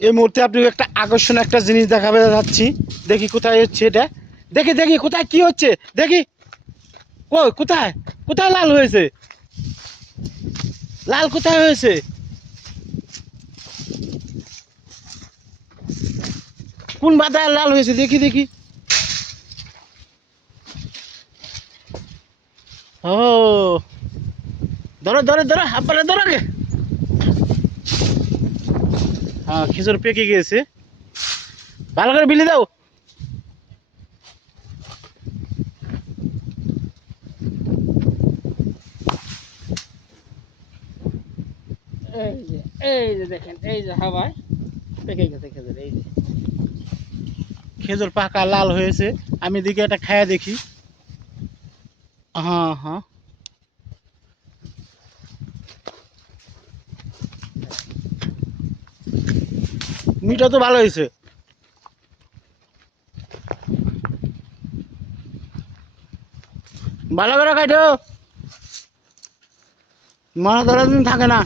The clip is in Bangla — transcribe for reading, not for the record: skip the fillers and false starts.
এই মুহূর্তে আপনি একটা আকর্ষণীয় একটা জিনিস দেখাবে যাচ্ছি। দেখি কোথায় হচ্ছে এটা। দেখি দেখি কোথায় কি হচ্ছে দেখি। কই কোথায় কোথায় লাল হয়েছে? লাল কোথায় হয়েছে? কোন বাদায় লাল হয়েছে দেখি দেখি। ও ধরো ধরো ধরো আপনারা ধরো গে। হ্যাঁ খেজুর পেকে গিয়েছে। ভালো করে বিলি দাও। এই যে এই যে দেখেন এই যে হাওয়ায় পেকে গেছে খেজুর এই যে। খেজুর পাকা লাল হয়েছে। আমি দিকে এটা খায়া দেখি। হ্যাঁ হ্যাঁ মিঠা তো ভালো হয়েছে। ভালো করে খাইতো মনে ধরার দিন থাকে না।